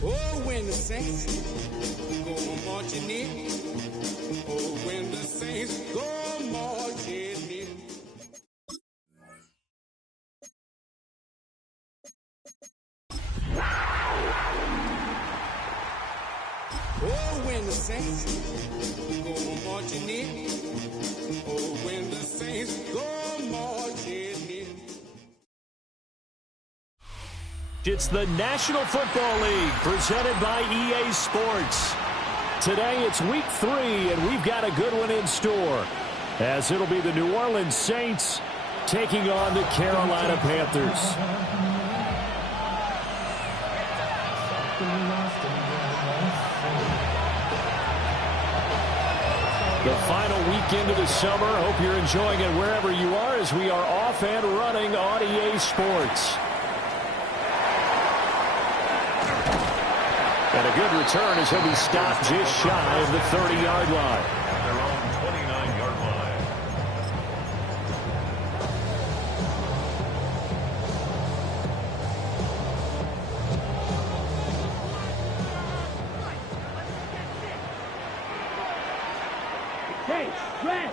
Oh, when the saints go marching in. Oh, when the saints go marching in. Oh, when the saints go marching in. Oh, when the saints go marching in. It's the National Football League presented by EA Sports. Today it's week 3, and we've got a good one in store, as it'll be the New Orleans Saints taking on the Carolina Panthers. The final weekend of the summer. Hope you're enjoying it wherever you are, as we are off and running on EA Sports. And a good return as he'll be stopped just shy of the 30-yard line. At their own 29-yard line. Hey, red,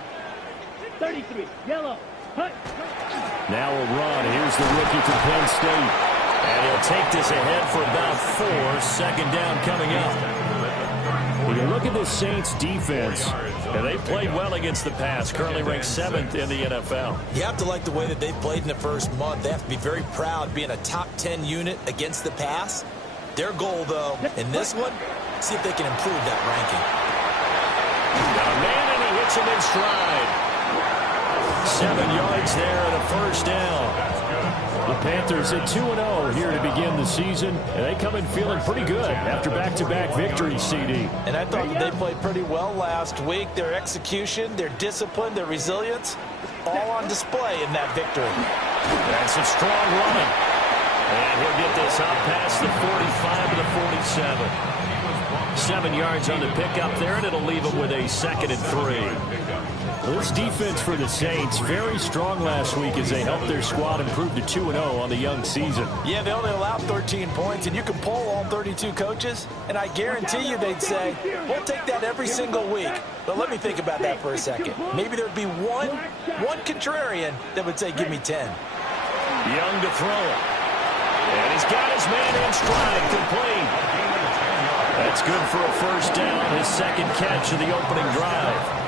33, yellow, hut. Now a run. Here's the rookie from Penn State. And he'll take this ahead for about 4. Second down coming up. When you look at the Saints defense, and they've played well against the pass, currently ranked 7th in the NFL. You have to like the way that they've played in the first month. They have to be very proud being a top 10 unit against the pass. Their goal, though, in this one, see if they can improve that ranking. Got a man, and he hits him in stride. 7 yards there and a first down. The Panthers at 2-0 here to begin the season, and they come in feeling pretty good after back-to-back victories, CD. And I thought that they played pretty well last week. Their execution, their discipline, their resilience, all on display in that victory. That's some strong running. And he'll get this up past the 45 to the 47. 7 yards on the pickup there, and it'll leave him with a 2nd and 3. This defense for the Saints, very strong last week as they helped their squad improve to 2-0 on the young season. Yeah, they only allowed 13 points, and you can poll all 32 coaches, and I guarantee you they'd say, we'll take that every single week. But let me think about that for a second. Maybe there'd be one contrarian that would say, give me 10. Young to throw it. And he's got his man in stride, complete. That's good for a first down, his 2nd catch of the opening drive.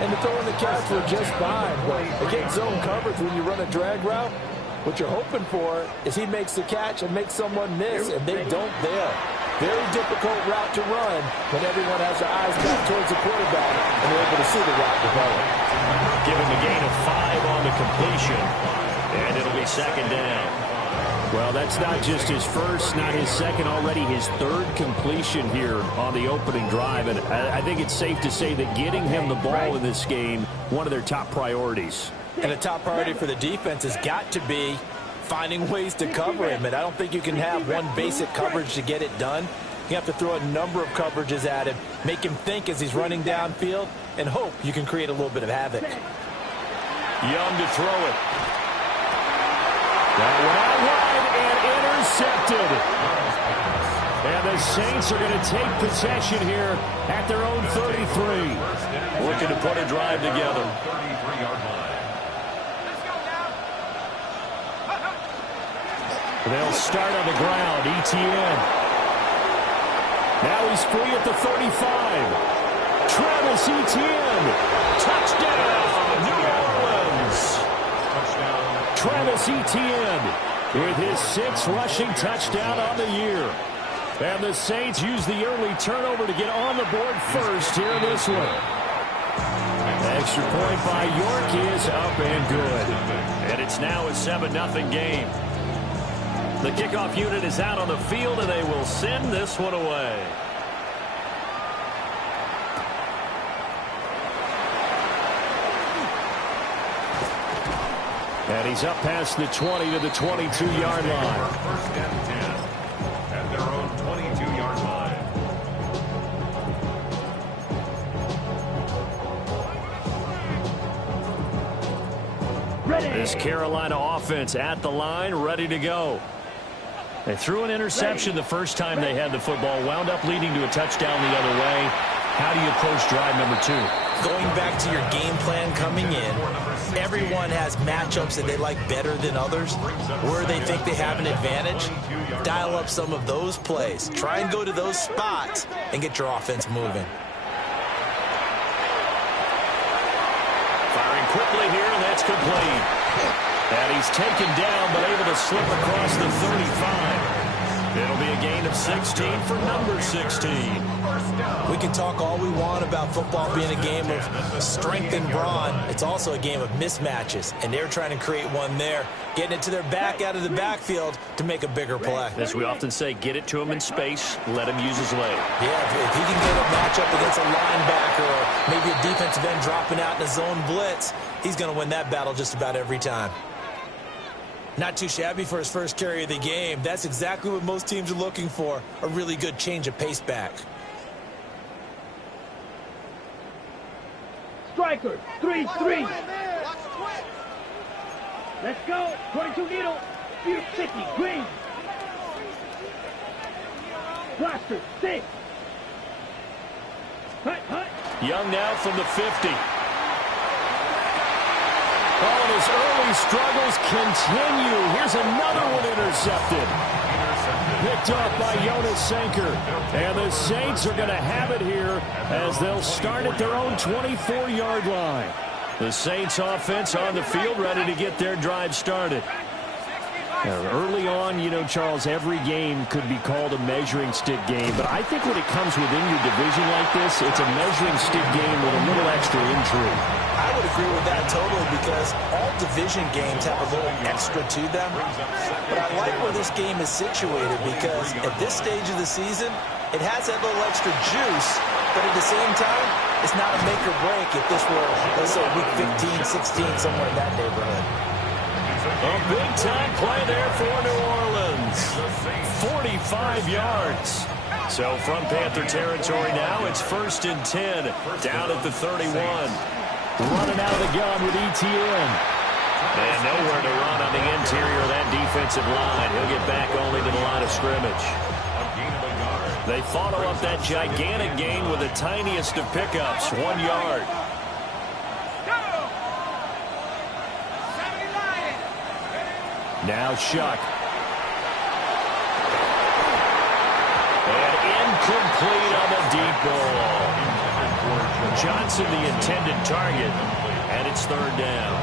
And the throw in the catch were just fine. But against zone coverage, when you run a drag route, what you're hoping for is he makes the catch and makes someone miss, and they don't there. Very difficult route to run when everyone has their eyes back towards the quarterback and they're able to see the route develop. Give him a gain of 5 on the completion, and it'll be 2nd down. Well, that's not just his first, not his second, already his 3rd completion here on the opening drive. And I think it's safe to say that getting him the ball in this game, one of their top priorities. And the top priority for the defense has got to be finding ways to cover him. And I don't think you can have one basic coverage to get it done. You have to throw a number of coverages at him, make him think as he's running downfield, and hope you can create a little bit of havoc. Young to throw it. That one out wide and intercepted. And the Saints are going to take possession here at their own 33. Looking to put a drive together. They'll start on the ground. ETN. Now he's free at the 35. Travis Etienne. Touchdown, New Orleans. Travis Etienne with his 6th rushing touchdown on the year. And the Saints use the early turnover to get on the board first here in this one. Extra point by York is up and good. And it's now a 7-0 game. The kickoff unit is out on the field, and they will send this one away. And he's up past the 20 to the 22-yard line. First and 10 at their own 22-yard line. This Carolina offense at the line, ready to go. They threw an interception the first time they had the football, wound up leading to a touchdown the other way. How do you approach drive number 2? Going back to your game plan coming in, everyone has matchups that they like better than others, where they think they have an advantage. Dial up some of those plays. Try and go to those spots and get your offense moving. Firing quickly here, and that's complete. And he's taken down, but able to slip across the 35. It'll be a gain of 16 for number 16. We can talk all we want about football being a game of strength and brawn. It's also a game of mismatches, and they're trying to create one there, getting it to their back out of the backfield to make a bigger play. As we often say, get it to him in space, let him use his leg. Yeah, if he can get a matchup against a linebacker or maybe a defensive end dropping out in a zone blitz, he's going to win that battle just about every time. Not too shabby for his first carry of the game. That's exactly what most teams are looking for, a really good change of pace back. Striker, 3-3. Let's go. 22 needle. Spear 50. Green. Blaster, 6. Hut. Young now from the 50. Oh, and his early struggles continue. Here's another one intercepted. Picked off by Jonas Sanker. And the Saints are going to have it here as they'll start at their own 24-yard line. The Saints offense on the field ready to get their drive started. Early on, you know, Charles, every game could be called a measuring stick game. But I think when it comes within your division like this, it's a measuring stick game with a little extra intrigue. I would agree with that totally because all division games have a little extra to them. But I like where this game is situated because at this stage of the season, it has that little extra juice. But at the same time, it's not a make or break if this were, let's say, week 15, 16, somewhere in that neighborhood. A big-time play there for New Orleans. 45 yards. So from Panther territory now, it's 1st and 10, down at the 31. Running out of the gun with Etienne. And nowhere to run on the interior of that defensive line. He'll get back only to the line of scrimmage. They follow up that gigantic gain with the tiniest of pickups, 1 yard. Now Shuck. And incomplete on the deep ball. Johnson the intended target, and it's 3rd down.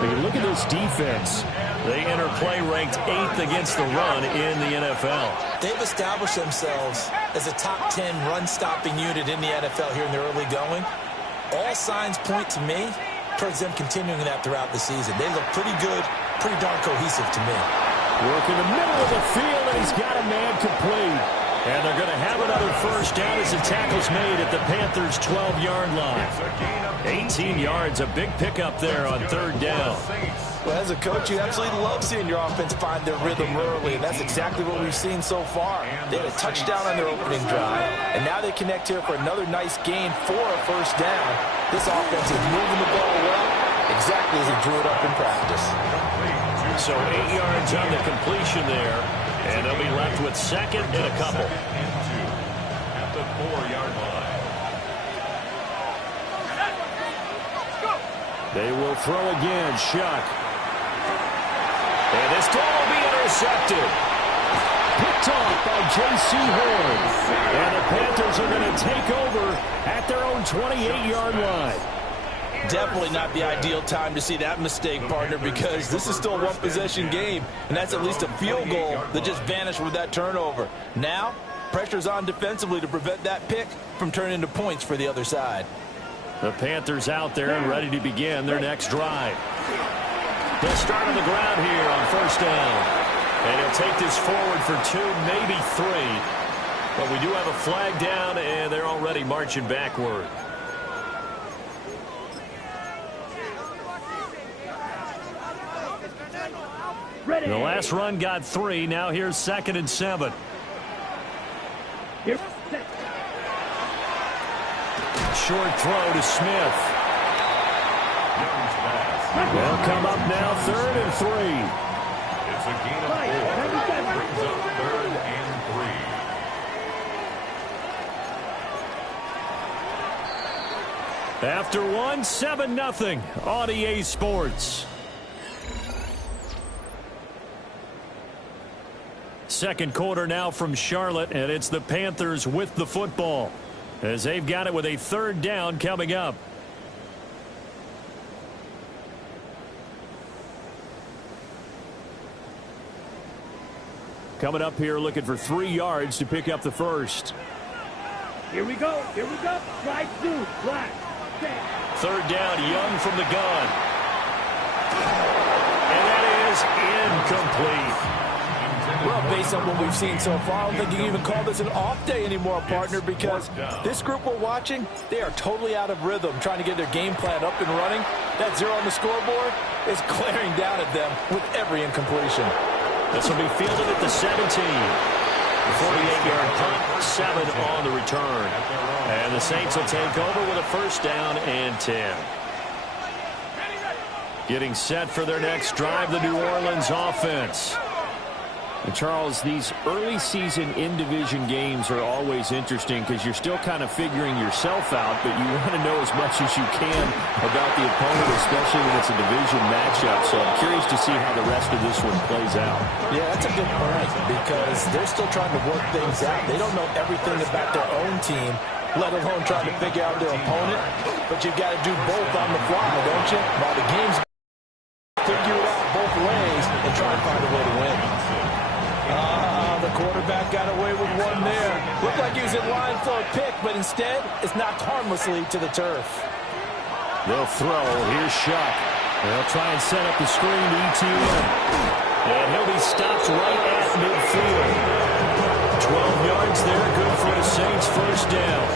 When you look at this defense, they enter play ranked 8th against the run in the NFL. They've established themselves as a top 10 run-stopping unit in the NFL here in the early going. All signs point to me towards them continuing that throughout the season. They look pretty good, pretty darn cohesive to me. Work in the middle of the field, and he's got a man complete. And they're going to have another 1st down as the tackle's made at the Panthers' 12-yard line. 18 yards, a big pickup there on 3rd down. Well, as a coach, you absolutely love seeing your offense find their rhythm early, and that's exactly what we've seen so far. They had a touchdown on their opening drive, and now they connect here for another nice gain for a 1st down. This offense is moving the ball well, exactly as he drew it up in practice. So 8 yards on the completion there, and they'll be left with 2nd and a couple. At the 4-yard line. They will throw again. Shuck. And this ball will be intercepted. Picked off by J.C. Horn. And the Panthers are going to take over at their own 28-yard line. Definitely not the ideal time to see that mistake, partner, because this is still a one-possession game, and that's at least a field goal that just vanished with that turnover. Now, pressure's on defensively to prevent that pick from turning into points for the other side. The Panthers out there and ready to begin their next drive. They'll start on the ground here on 1st down. And he'll take this forward for 2, maybe 3. But we do have a flag down, and they're already marching backward. The last run got 3. Now here's 2nd and 7. Short throw to Smith. They'll come up now, 3rd and 3. It's a gain of 4. Brings up 3rd and 3. After 1, 7-0 on EA Sports. Second quarter now from Charlotte, and it's the Panthers with the football as they've got it with a 3rd down coming up. Coming up here looking for 3 yards to pick up the first. Here we go. Here we go. Right through. Black. 3rd down, Young from the gun. And that is incomplete. Well, based on what we've seen so far, I don't think you can even call this an off day anymore, partner, because this group we're watching, they are totally out of rhythm, trying to get their game plan up and running. That 0 on the scoreboard is glaring down at them with every incompletion. This will be fielded at the 17. The 48-yard punt, 7 on the return. And the Saints will take over with a 1st down and 10. Getting set for their next drive, the New Orleans offense. And Charles, these early season in-division games are always interesting because you're still kind of figuring yourself out, but you want to know as much as you can about the opponent, especially when it's a division matchup. So I'm curious to see how the rest of this one plays out. Yeah, that's a good point because they're still trying to work things out. They don't know everything about their own team, let alone trying to figure out their opponent. But you've got to do both on the fly, don't you? While the game's figure it out both ways and try and find a way to win. The quarterback got away with one there. Looked like he was in line for a pick, but instead it's knocked harmlessly to the turf. They'll throw. Here's Shuck. They'll try and set up the screen to ETN. And he'll be stopped right at midfield. 12 yards there, good for the Saints, 1st down.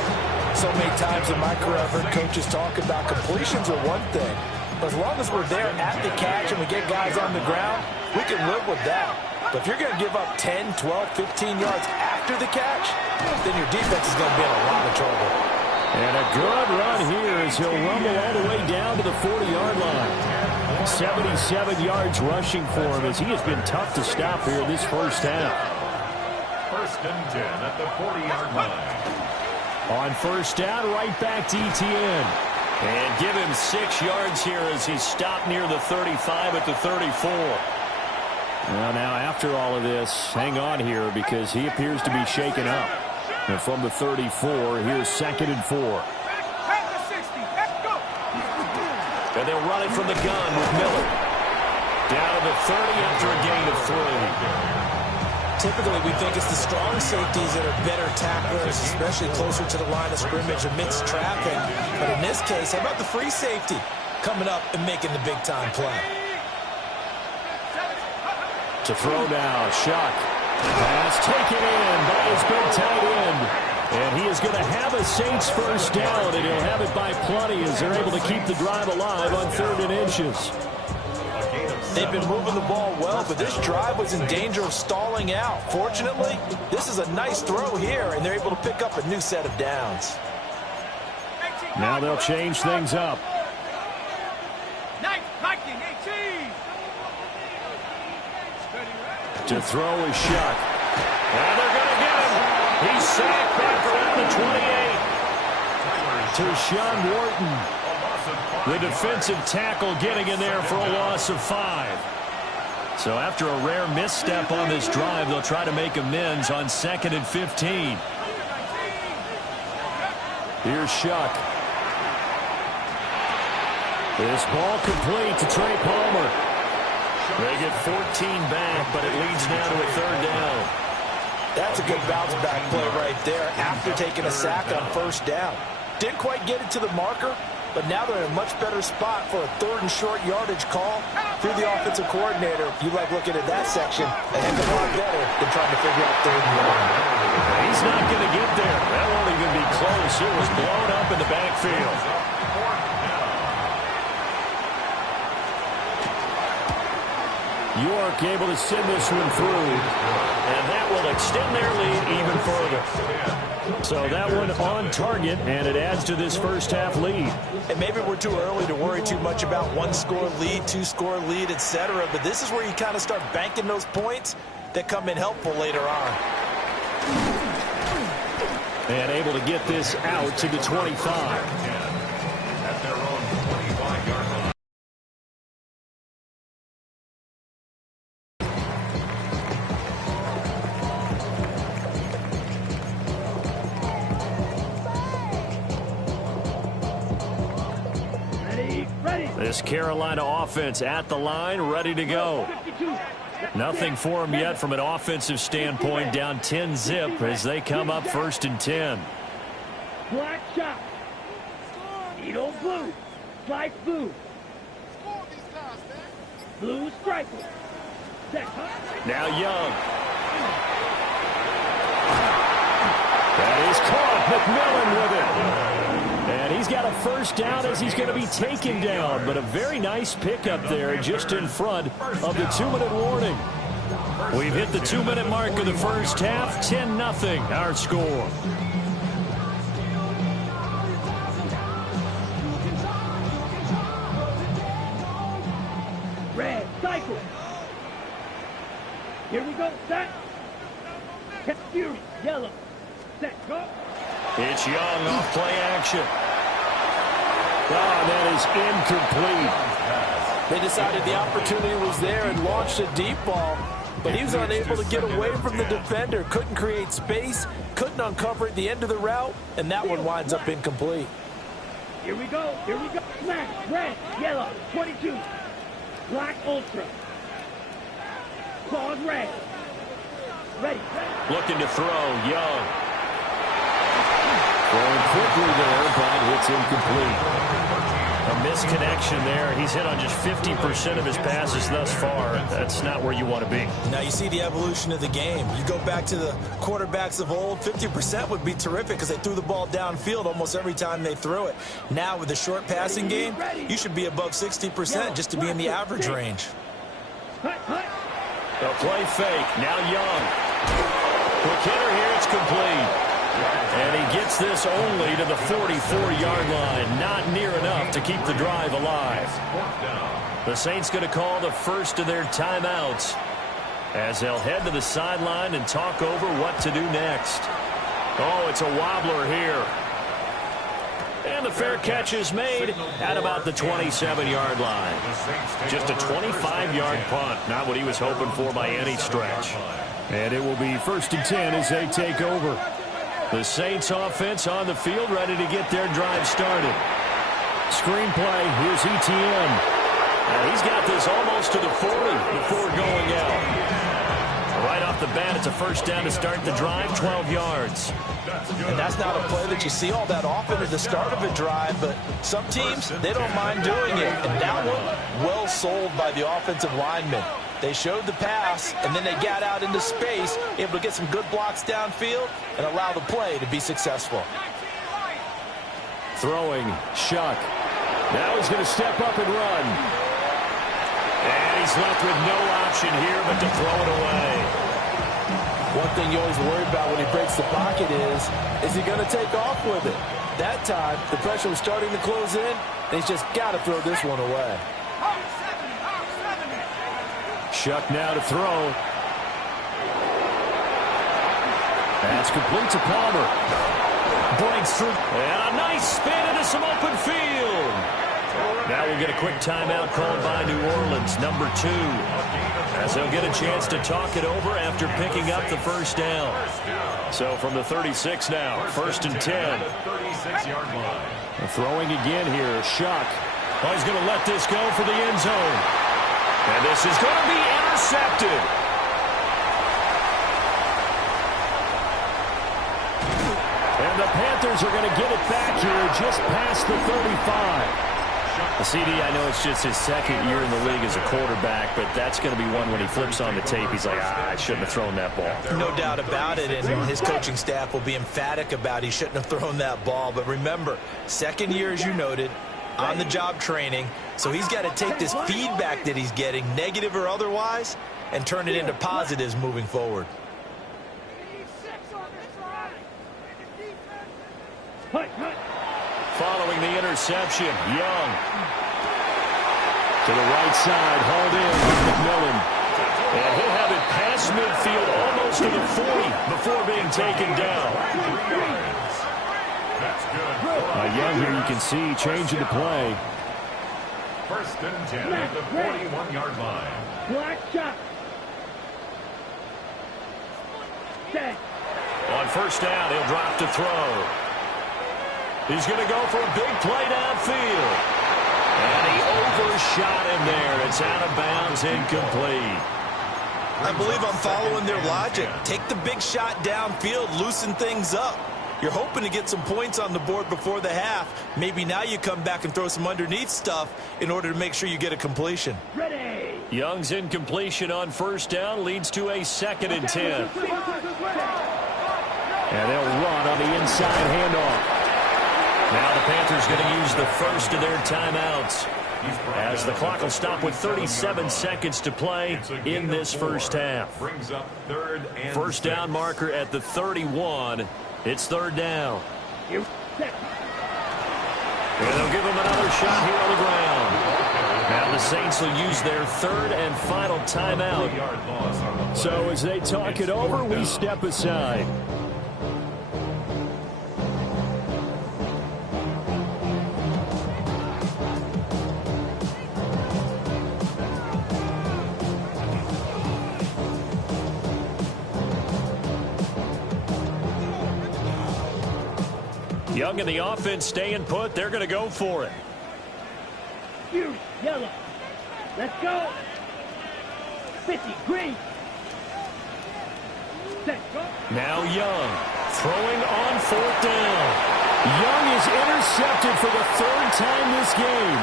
So many times in my career I've heard coaches talk about completions are one thing. But as long as we're there at the catch and we get guys on the ground, we can live with that. But if you're going to give up 10, 12, 15 yards after the catch, then your defense is going to be in a lot of trouble. And a good run here as he'll rumble all the way down to the 40-yard line. 77 yards rushing for him as he has been tough to stop here this 1st half. 1st and 10 at the 40-yard line. On 1st down, right back to ETN. And give him 6 yards here as he's stopped near the 35 at the 34. Well, now, after all of this, hang on here because he appears to be shaken up. And from the 34, here's 2nd and 4. And they'll run it from the gun with Miller. Down to the 30 after a gain of 3. Typically, we think it's the strong safeties that are better tacklers, especially closer to the line of scrimmage amidst traffic. But in this case, how about the free safety coming up and making the big-time play? To throw now, Shuck. Pass taken in by his big tight end. And he is going to have a Saints 1st down, and he'll have it by plenty as they're able to keep the drive alive on 3rd and inches. They've been moving the ball well, but this drive was in danger of stalling out. Fortunately, this is a nice throw here, and they're able to pick up a new set of downs. Now they'll change things up. To throw is Shuck. And they're going to get him. He's sacked back around the 28. To Sean Wharton. The defensive tackle getting in there for a loss of 5. So after a rare misstep on this drive, they'll try to make amends on 2nd and 15. Here's Shuck. This ball complete to Trey Palmer. They get 14 back, but it leads now to a 3rd down. That's a good bounce-back play right there after taking a sack on 1st down. Didn't quite get it to the marker, but now they're in a much better spot for a 3rd and short yardage call through the offensive coordinator. You like looking at that section a heck of a lot better than trying to figure out 3rd and 1. He's not going to get there. That won't even be close. It was blown up in the backfield. York able to send this one through, and that will extend their lead even further. So that one on target, and it adds to this first-half lead. And maybe we're too early to worry too much about one-score lead, two-score lead, etc. But this is where you kind of start banking those points that come in helpful later on. And able to get this out to the 25. At their own 25-yard line. This Carolina offense at the line, ready to go. Nothing for them yet from an offensive standpoint, down 10-zip as they come up 1st and 10. Black shot. Needle blue. Slice blue. Blue striker. Now Young. That is caught. McMillan with it. And he's got a first down as he's going to be taken down. But a very nice pickup there just in front of the 2-minute warning. We've hit the 2-minute mark of the first half. 10-0 our score. Red cycle. Here we go. Set. Fury. Yellow. Set. Go. It's Young off play action. Oh, that is incomplete. They decided the opportunity was there and launched a deep ball, but he was unable to get away from the defender, couldn't create space, couldn't uncover at the end of the route, and that one winds up incomplete. Here we go. Here we go. Smash. Red. Yellow. 22. Black ultra. Claws red. Ready. Looking to throw. Young. Going quickly there, but it's incomplete. A misconnection there. He's hit on just 50% of his passes thus far. That's not where you want to be. Now you see the evolution of the game. You go back to the quarterbacks of old, 50% would be terrific because they threw the ball downfield almost every time they threw it. Now with the short passing game, you should be above 60% just to be in the average range. They'll play fake. Now Young. Quick hitter here. It's complete. And he gets this only to the 44-yard line. Not near enough to keep the drive alive. The Saints going to call the first of their timeouts as they'll head to the sideline and talk over what to do next. Oh, it's a wobbler here. And the fair catch is made at about the 27-yard line. Just a 25-yard punt. Not what he was hoping for by any stretch. And it will be 1st and 10 as they take over. The Saints offense on the field, ready to get their drive started. Screenplay, here's ETN. And he's got this almost to the 40 before going out. Right off the bat, it's a first down to start the drive, 12 yards. And that's not a play that you see all that often at the start of a drive, but some teams, they don't mind doing it. And that one, well sold by the offensive lineman. They showed the pass, and then they got out into space, able to get some good blocks downfield and allow the play to be successful. Throwing, Shuck. Now he's going to step up and run. And he's left with no option here but to throw it away. One thing you always worry about when he breaks the pocket is he going to take off with it? That time, the pressure was starting to close in, and he's just got to throw this one away. Shuck now to throw. That's complete to Palmer. Breaks through. And a nice spin into some open field. Now we'll get a quick timeout called by New Orleans, number 2. As they'll get a chance to talk it over after picking up the first down. So from the 36 now, 1st and 10. Throwing again here, Shuck. Oh, he's going to let this go for the end zone. And this is going to be intercepted. And the Panthers are going to get it back here just past the 35. The CD, I know it's just his second year in the league as a quarterback, but that's going to be one when he flips on the tape, he's like, I shouldn't have thrown that ball. No doubt about it, and his coaching staff will be emphatic about he shouldn't have thrown that ball. But remember, second year, as you noted, on-the-job training, so he's got to take this feedback that he's getting, negative or otherwise, and turn it into positives moving forward. Following the interception, Young. To the right side, hauled in by McMillan. And he'll have it past midfield almost to the 40 before being taken down. That's good. Young here, you can see, changing the play. First and 10 at the 41-yard line. Black shot. Set. On first down, he'll drop to throw. He's going to go for a big play downfield. And he overshot him there. It's out of bounds, incomplete. I believe I'm following their logic. Take the big shot downfield, loosen things up. You're hoping to get some points on the board before the half. Maybe now you come back and throw some underneath stuff in order to make sure you get a completion. Ready. Young's incompletion on first down leads to a 2nd and 10. And they'll run on the inside handoff. Now the Panthers going to use the first of their timeouts as the clock will stop with 37 seconds to play in this first half. Brings up third and First down marker at the 31. It's third down. You set. And they'll give him another shot here on the ground. Now the Saints will use their third and final timeout. So as they talk it over, we step aside. Young and the offense staying put. They're going to go for it. You yellow. Let's go. 50 green. Set. Go. Now Young throwing on fourth down. Young is intercepted for the 3rd time this game.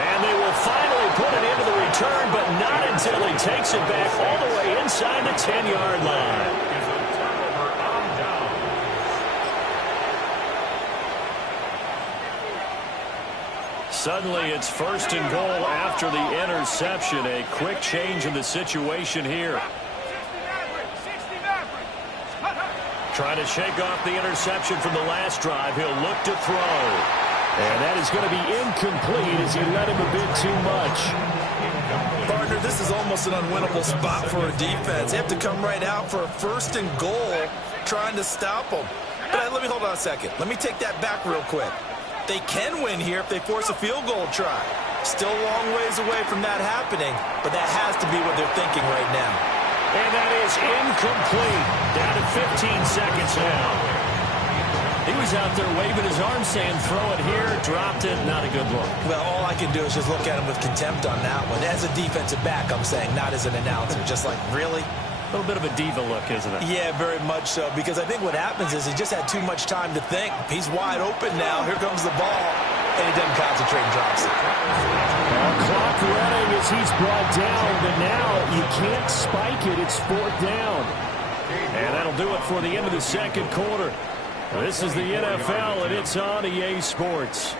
And they will finally put it into the return, but not until he takes it back all the way inside the 10-yard line. Suddenly it's first and goal after the interception. A quick change in the situation here. Trying to shake off the interception from the last drive. He'll look to throw. And that is going to be incomplete as he let him a bit too much. Partner, this is almost an unwinnable spot for a defense. They have to come right out for a first and goal trying to stop them. But let me hold on a second. Let me take that back real quick. They can win here if they force a field goal try. Still a long ways away from that happening, but that has to be what they're thinking right now. And that is incomplete. Down to 15 seconds now. He was out there waving his arm saying, throw it here, dropped it, not a good look. Well, all I can do is just look at him with contempt on that one. As a defensive back, I'm saying, not as an announcer. Just like, really? A little bit of a diva look, isn't it? Yeah, very much so, because I think what happens is he just had too much time to think. He's wide open now. Here comes the ball, and he doesn't concentrate and drops it. Clock running as he's brought down, but now you can't spike it. It's 4th down. And that'll do it for the end of the second quarter. This is the NFL, and it's on EA Sports.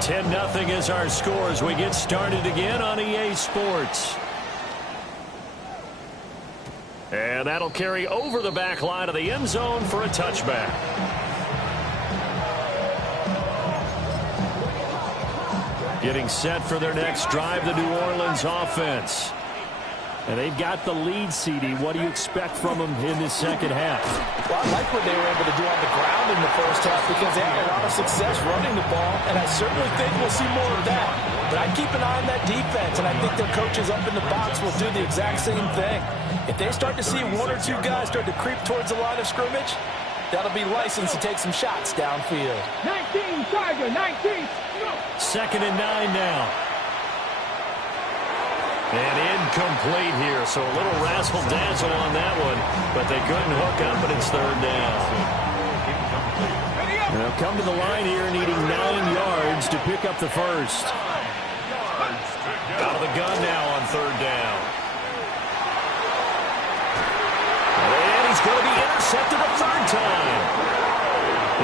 10-0 is our score as we get started again on EA Sports. And that'll carry over the back line of the end zone for a touchback. Getting set for their next drive, the New Orleans offense. And they've got the lead, CD. What do you expect from them in this second half? Well, I like what they were able to do on the ground in the first half because they had a lot of success running the ball, and I certainly think we'll see more of that. But I'd keep an eye on that defense, and I think their coaches up in the box will do the exact same thing. If they start to see one or two guys start to creep towards the line of scrimmage, that'll be licensed to take some shots downfield. 19, Charger, 19. 2nd and 9 now. And incomplete here, so a little razzle-dazzle on that one, but they couldn't hook up, and it's 3rd down. They'll come to the line here needing 9 yards to pick up the first. Out of the gun now on 3rd down. And he's going to be intercepted a 3rd time.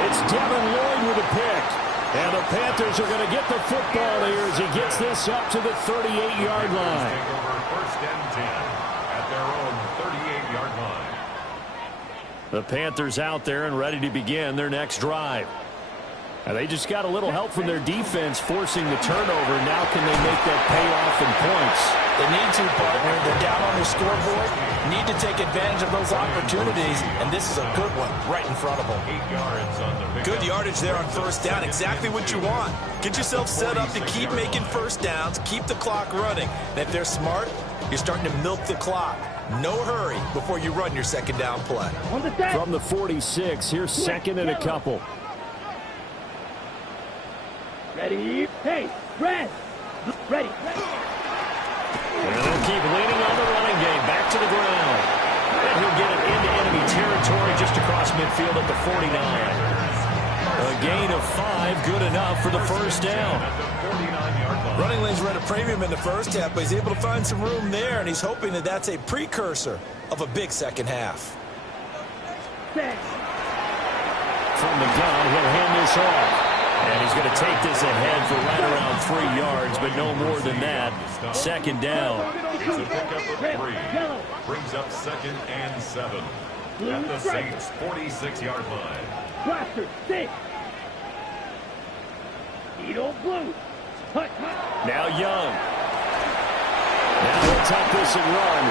It's Devin Lloyd with a pick. And the Panthers are going to get the football here as he gets this up to the 38-yard line. Take over first and 10 at their own 38-yard line. The Panthers out there and ready to begin their next drive. And they just got a little help from their defense forcing the turnover. Now can they make that pay off in points? They need to, partner. They're down on the scoreboard. Need to take advantage of those opportunities, and this is a good one right in front of them. 8 yards on the pickup. Good yardage there on first down. Exactly what you want. Get yourself set up to keep making first downs, keep the clock running. And if they're smart, you're starting to milk the clock. No hurry before you run your second down play. From the 46, here's second and a couple. Ready? Hey, red. Ready. And they'll keep leaning on the running game. Back to the ground. And he'll get it into enemy territory just across midfield at the 49. A gain of 5, good enough for the first down. Running lanes were at a premium in the first half, but he's able to find some room there, and he's hoping that that's a precursor of a big second half. From the gun, he'll hand this off. And he's going to take this ahead for right around 3 yards, but no more than that. Second down. It's a pickup of 3. Brings up second and 7 at the Saints' 46-yard line. Blaster, 6. Needle blue. Now Young. Now he'll tuck this and run.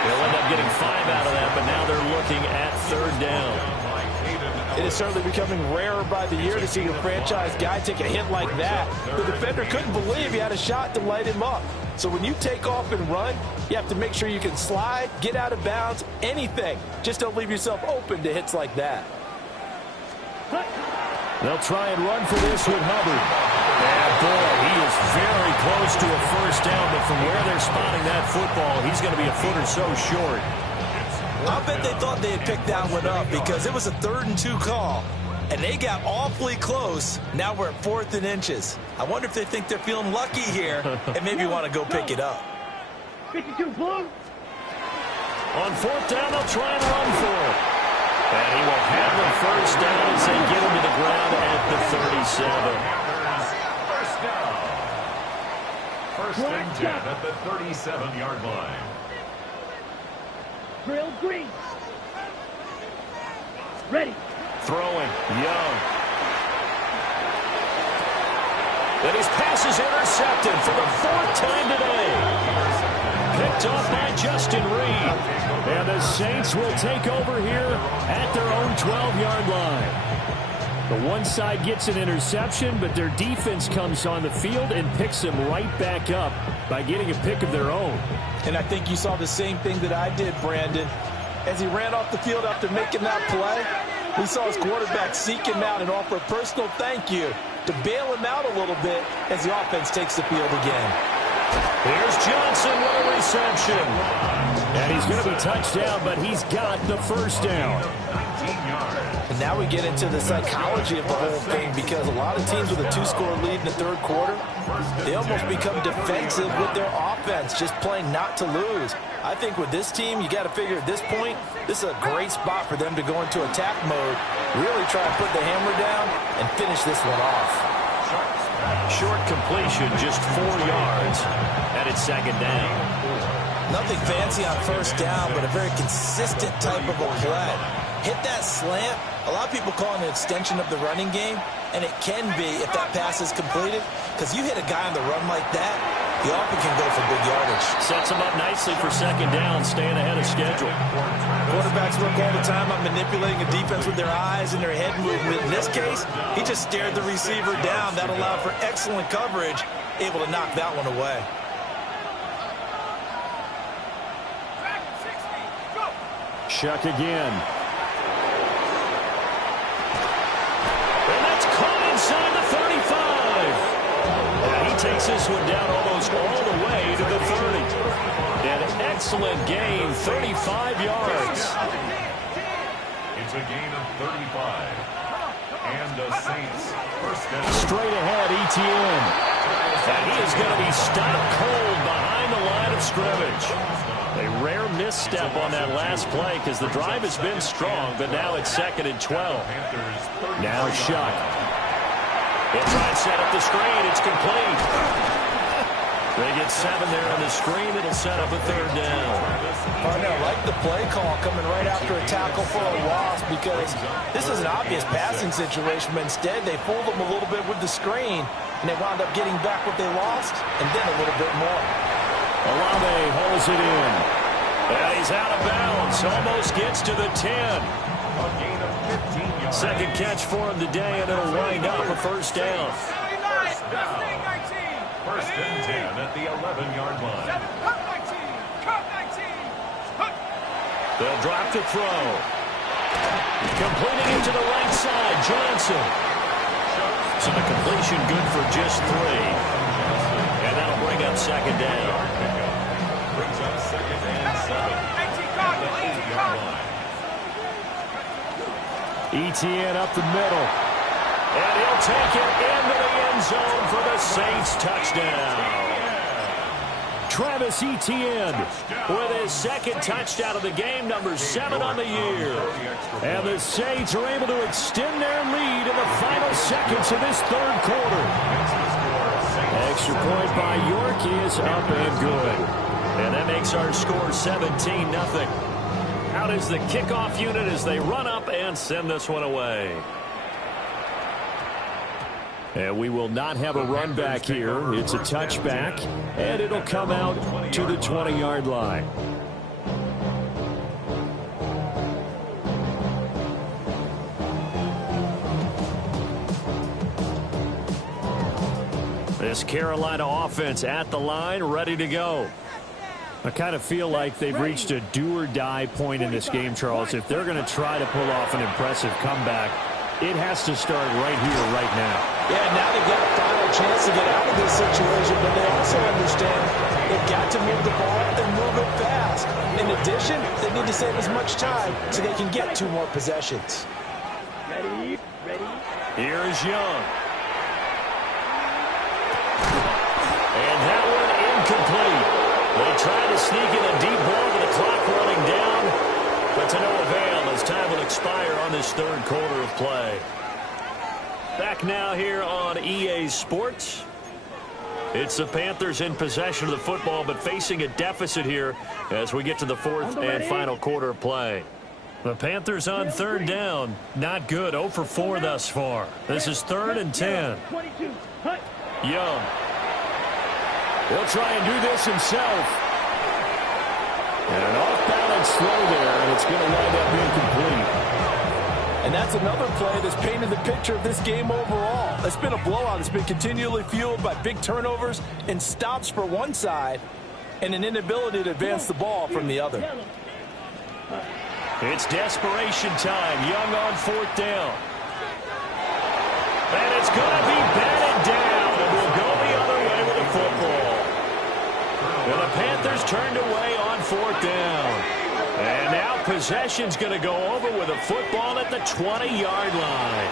They'll end up getting 5 out of that, but now they're looking at third down. It is certainly becoming rarer by the year to see your franchise guy take a hit like that. The defender couldn't believe he had a shot to light him up. So when you take off and run, you have to make sure you can slide, get out of bounds, anything. Just don't leave yourself open to hits like that. They'll try and run for this with Hubbard. And boy, he is very close to a first down, but from where they're spotting that football, he's going to be a foot or so short. I bet they thought they had picked that one up because it was a 3rd and 2 call, and they got awfully close. Now we're at 4th and inches. I wonder if they think they're feeling lucky here and maybe want to go pick it up. 52 blue. On 4th down, they'll try and run for it. And he will have the first down as they get him to the ground at the 37. First and 10 at the 37-yard line. Drill green. Ready. Throwing. Young. And his pass is intercepted for the 4th time today. Picked off by Justin Reed. And the Saints will take over here at their own 12-yard line. The one side gets an interception, but their defense comes on the field and picks them right back up by getting a pick of their own. And I think you saw the same thing that I did, Brandon. As he ran off the field after making that play, we saw his quarterback seek him out and offer a personal thank you to bail him out a little bit as the offense takes the field again. Here's Johnson with a reception. And he's going to be touched down, but he's got the first down. 19 yards. And now we get into the psychology of the whole thing because a lot of teams with a 2-score lead in the 3rd quarter, they almost become defensive with their offense, just playing not to lose. I think with this team, you got to figure at this point, this is a great spot for them to go into attack mode, really try to put the hammer down and finish this one off. Short completion, just 4 yards, and it's second down. Nothing fancy on first down, but a very consistent type of a play. Hit that slant. A lot of people call it an extension of the running game, and it can be if that pass is completed, because you hit a guy on the run like that, he often can go for big yardage. Sets him up nicely for second down, staying ahead of schedule. Quarterbacks work all the time on manipulating a defense with their eyes and their head movement. In this case, he just stared the receiver down. That allowed for excellent coverage, able to knock that one away. Chuck again. And that's caught inside the 35. And he takes this one down almost all the way to the 30. An excellent gain, 35 yards. It's a gain of 35. And the Saints first down. Straight ahead, Etienne. And he is going to be stopped cold behind the line of scrimmage. A rare misstep on that last play because the drive has been strong, but now it's second and 12. Now Shuck. They'll try and set up the screen. It's complete. They get 7 there on the screen. It'll set up a third down. Partner, I like the play call coming right after a tackle for a loss because this is an obvious passing situation, but instead they fooled them a little bit with the screen, and they wound up getting back what they lost and then a little bit more. Olave holds it in. And he's out of bounds. Almost gets to the 10. A gain of 15 yards. Second catch for him today, and it'll wind up a first down. First and 10 at the 11-yard line. They'll drop to throw. Completing it to the right side, Johnson. So the completion good for just 3. And that'll bring up second down. Brings up second and 7 at the 8-yard line. Etienne up the middle. And he'll take it into the end zone for the Saints touchdown. Travis Etienne with his second touchdown of the game, number 7 on the year. And the Saints are able to extend their lead in the final seconds of this third quarter. Extra point by York is up and good. And that makes our score 17-0. Out is the kickoff unit as they run up and send this one away. And we will not have a run back here. It's a touchback, and it'll come out to the 20-yard line. This Carolina offense at the line, ready to go. I kind of feel like they've reached a do-or-die point in this game, Charles. If they're going to try to pull off an impressive comeback, it has to start right here, right now. Yeah, now they've got a final chance to get out of this situation, but they also understand they've got to move the ball and move it fast. In addition, they need to save as much time so they can get 2 more possessions. Ready. Here's Young. And that one incomplete. They try to sneak in a deep ball with the clock running down, but to no avail as time will expire on this third quarter of play. Back now here on EA Sports. It's the Panthers in possession of the football, but facing a deficit here as we get to the fourth and final quarter of play. The Panthers on third down. Not good. 0 for 4 thus far. This is 3rd and 10. Young. He'll try and do this himself. And an off-balance throw there, and it's going to wind up incomplete. And that's another play that's painted the picture of this game overall. It's been a blowout. It's been continually fueled by big turnovers and stops for one side and an inability to advance the ball from the other. It's desperation time. Young on 4th down. And it's going to be batted down, and we'll go the other way with the football. And the Panthers turned away on 4th down. And now possession's going to go over with a football at the 20-yard line.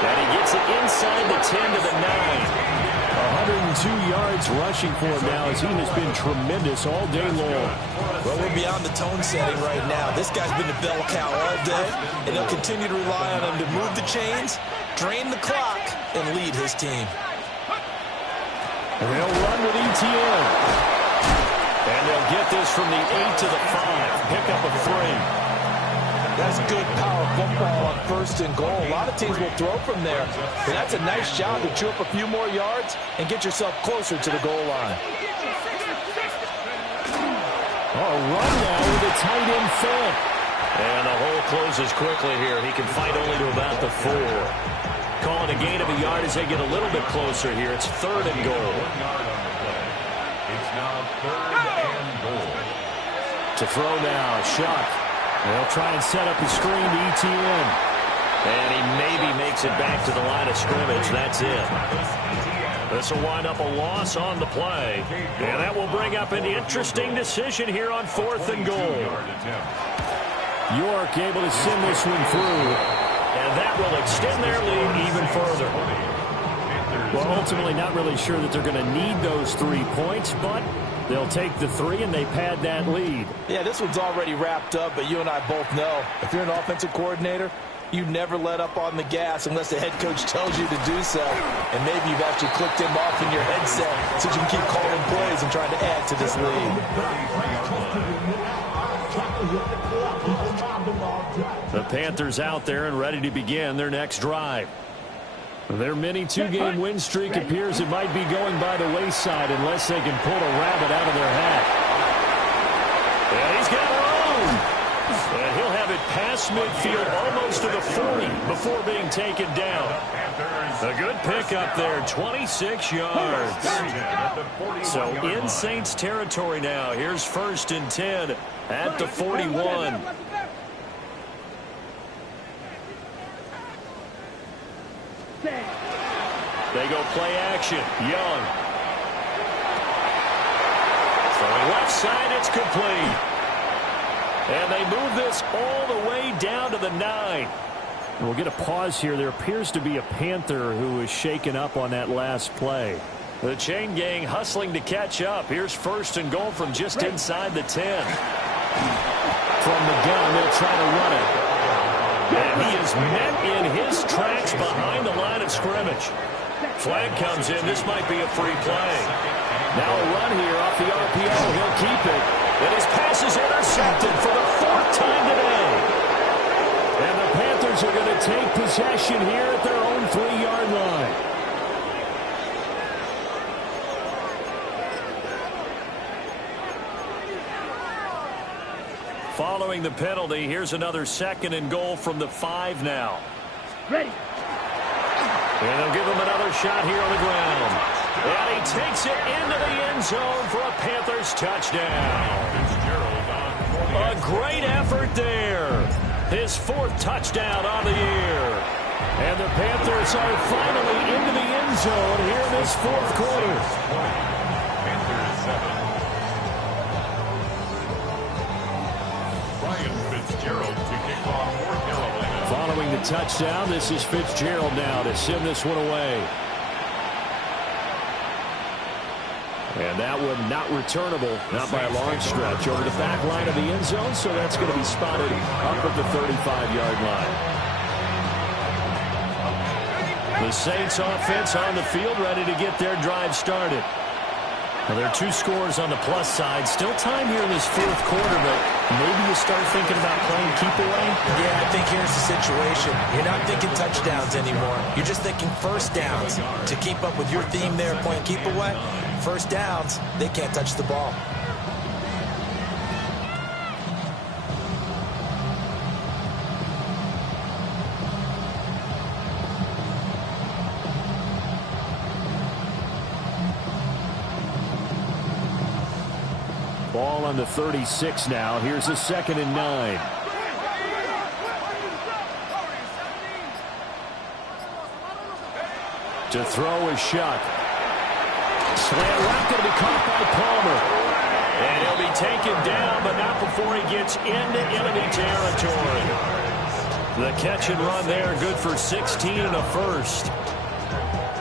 And he gets it inside the 10 to the 9. 102 yards rushing for him now as he has been tremendous all day long. Well, we're beyond the tone setting right now. This guy's been the bell cow all day, and they'll continue to rely on him to move the chains, drain the clock, and lead his team. And they'll run with Etienne. And they'll get this from the 8 to the 5. Pick up a 3. That's good power football on 1st and goal. A lot of teams will throw from there. But that's a nice job to chew up a few more yards and get yourself closer to the goal line. Oh, run now with a tight end Fant. And the hole closes quickly here. He can fight only to about the 4. Calling a gain of a yard as they get a little bit closer here. It's 3rd and goal. It's now 3rd and goal. To throw now, Shuck. They'll try and set up the screen to Etienne. And he maybe makes it back to the line of scrimmage. That's it. This will wind up a loss on the play. And that will bring up an interesting decision here on 4th and goal. York able to send this one through. And that will extend their lead even further. Well, ultimately not really sure that they're going to need those 3 points, but they'll take the 3 and they pad that lead. Yeah, this one's already wrapped up, but you and I both know if you're an offensive coordinator, you never let up on the gas unless the head coach tells you to do so. And maybe you've actually clicked him off in your headset so you can keep calling plays and trying to add to this lead. The Panthers out there and ready to begin their next drive. Their mini two-game win streak appears it might be going by the wayside unless they can pull a rabbit out of their hat. And he's got room. And he'll have it past midfield almost to the 40 before being taken down. A good pickup there, 26 yards. So in Saints territory now. Here's 1st and 10 at the 41. They go play action. Young. Throwing left side, it's complete. And they move this all the way down to the 9. We'll get a pause here. There appears to be a Panther who is shaken up on that last play. The chain gang hustling to catch up. Here's 1st and goal from just inside the 10. From the gun, they'll try to run it. And he is met in his tracks behind the line of scrimmage. Flag comes in. This might be a free play. Now a run here off the RPO. He'll keep it. And his pass is intercepted for the 4th time today. And the Panthers are going to take possession here at their own 3-yard line. Following the penalty, here's another 2nd and goal from the 5 now. Ready. And they'll give him another shot here on the ground. And he takes it into the end zone for a Panthers touchdown. A great effort there. His 4th touchdown on the year. And the Panthers are finally into the end zone here in this 4th quarter. Panthers 7. Fitzgerald to kick off for Carolina. Following the touchdown, this is Fitzgerald now to send this one away. And that one not returnable, not by a long stretch, over the back line of the end zone, so that's going to be spotted up at the 35-yard line. The Saints offense on the field, ready to get their drive started. Now, there are 2 scores on the plus side. Still time here in this 4th quarter, but maybe you start thinking about playing keep away? Yeah, I think here's the situation. You're not thinking touchdowns anymore. You're just thinking 1st downs. To keep up with your theme there, playing keep away, 1st downs, they can't touch the ball. Ball on the 36 now. Here's a 2nd and 9. To throw is Shuck. Slant left, going to be caught by Palmer. And he'll be taken down, but not before he gets into enemy territory. The catch and run there, good for 16 and a 1st.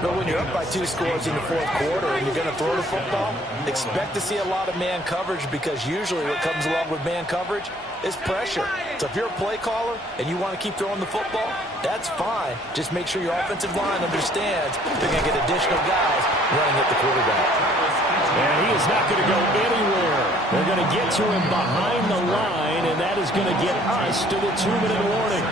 But when you're up by 2 scores in the 4th quarter and you're going to throw the football, expect to see a lot of man coverage, because usually what comes along with man coverage is pressure. So if you're a play caller and you want to keep throwing the football, that's fine. Just make sure your offensive line understands they're going to get additional guys running at the quarterback. And he is not going to go anywhere. They're going to get to him behind the line, and that is going to get us to the 2-minute warning.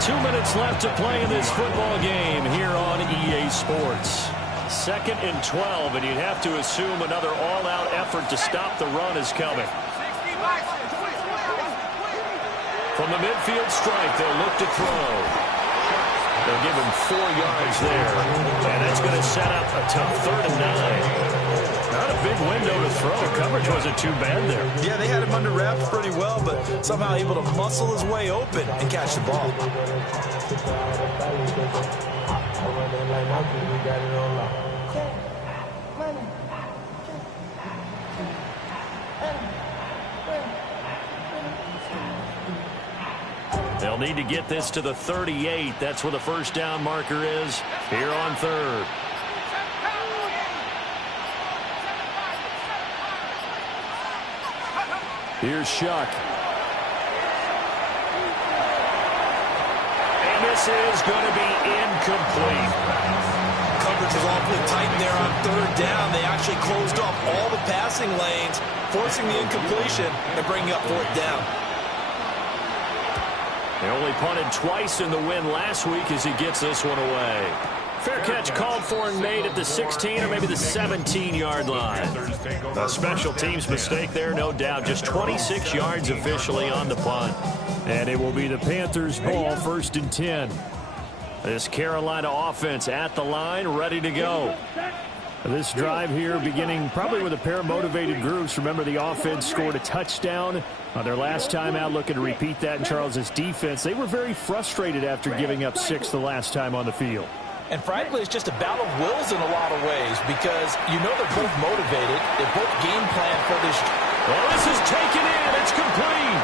2 minutes left to play in this football game here on EA Sports. 2nd and 12, and you'd have to assume another all-out effort to stop the run is coming. From the midfield strike, they'll look to throw. They'll give him 4 yards there, and that's going to set up a tough 3rd and 9. Not a big window to throw. Coverage wasn't too bad there. Yeah, they had him under wraps pretty well, but somehow able to muscle his way open and catch the ball. They'll need to get this to the 38. That's where the 1st down marker is here on 3rd. Here's Shuck. This is going to be incomplete. Coverage was awfully tight there on third down. They actually closed off all the passing lanes, forcing the incompletion and bringing up fourth down. They only punted twice in the win last week as he gets this one away. Fair catch called for and made at the 16 or maybe the 17-yard line. A special teams mistake there, no doubt. Just 26 yards officially on the punt. And it will be the Panthers' ball, 1st and 10. This Carolina offense at the line, ready to go. This drive here beginning probably with a pair of motivated groups. Remember, the offense scored a touchdown on their last time out, looking to repeat that in Charles' defense. They were very frustrated after giving up 6 the last time on the field. And frankly, it's just a battle of wills in a lot of ways because you know they're both motivated. They both game plan for this. Well, this is taken in. It's complete.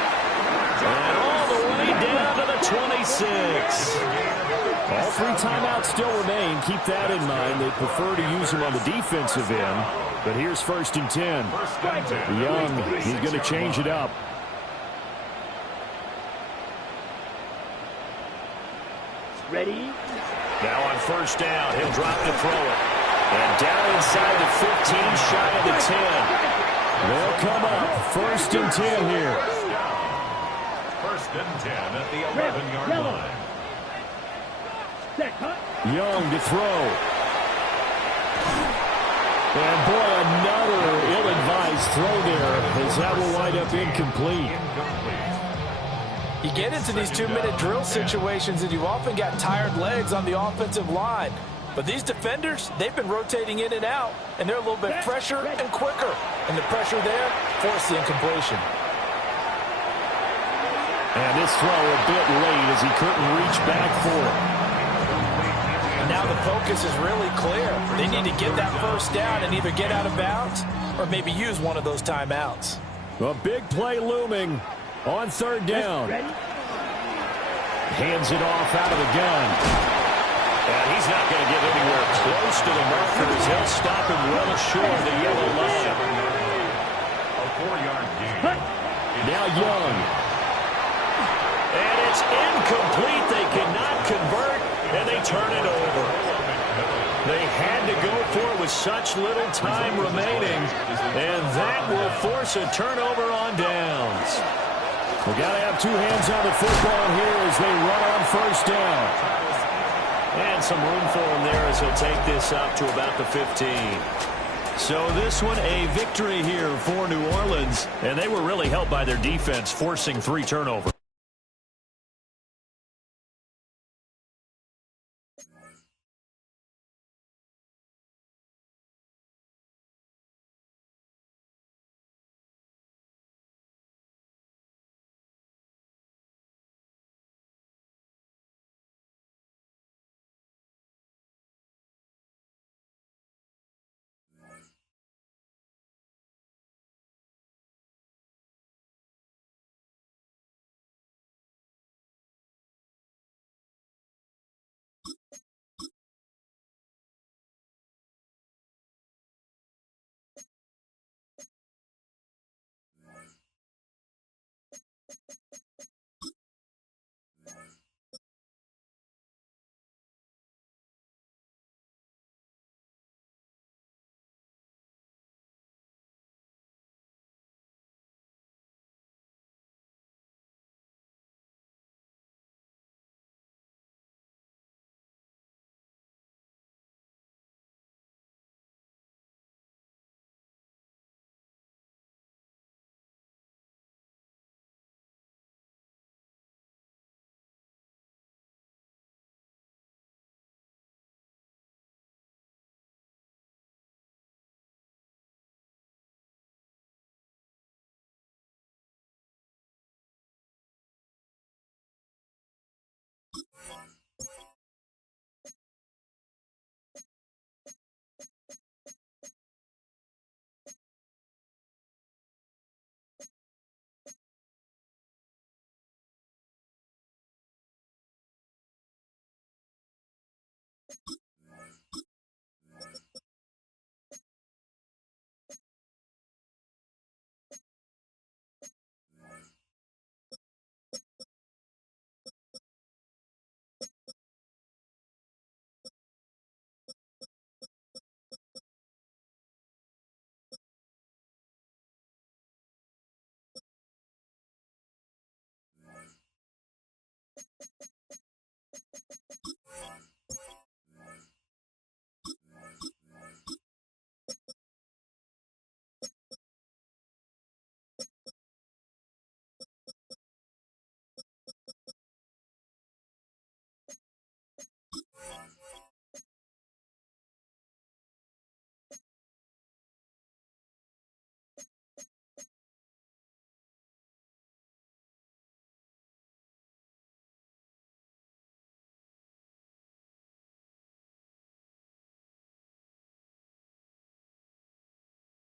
And all the way down to the 26. All 3 timeouts still remain. Keep that in mind. They prefer to use them on the defensive end. But here's 1st and 10. Young, he's going to change it up. Ready? Now on 1st down, he'll drop to throw it. And down inside the 15, shy of the 10. They'll come up. 1st and 10 here. 1st and 10 at the 11-yard line. Young to throw. And boy, another ill-advised throw there as that will wind up incomplete. You get into these 2-minute drill situations and you've often got tired legs on the offensive line. But these defenders, they've been rotating in and out, and they're a little bit fresher and quicker. And the pressure there forced the incompletion. And this throw a bit late as he couldn't reach back for it. And now the focus is really clear. They need to get that 1st down and either get out of bounds or maybe use one of those timeouts. A big play looming on 3rd down. Hands it off out of the gun. And he's not going to get anywhere close to the markers. He'll stop him well short of the yellow line. A 4-yard gain. Now Young. And it's incomplete. They cannot convert, and they turn it over. They had to go for it with such little time remaining, and that will force a turnover on downs. We got to have 2 hands on the football here as they run on 1st down. And some room for him there as he'll take this up to about the 15. So this one a victory here for New Orleans, and they were really helped by their defense forcing 3 turnovers.